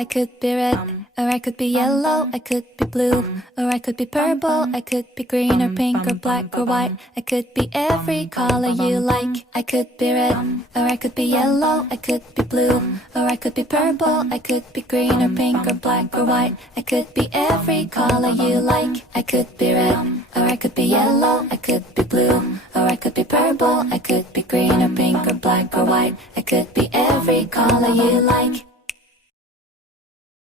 I could be red, or I could be yellow, I could be blue, or I could be purple, I could be green or pink or black or white. I could be every color you like. I could be red, or I could be yellow, I could be blue, or I could be purple, I could be green or pink or black or white. I could be every color you like. I could be red, or I could be yellow, I could be blue, or I could be purple, I could be green or pink or black or white. I could be every color you like.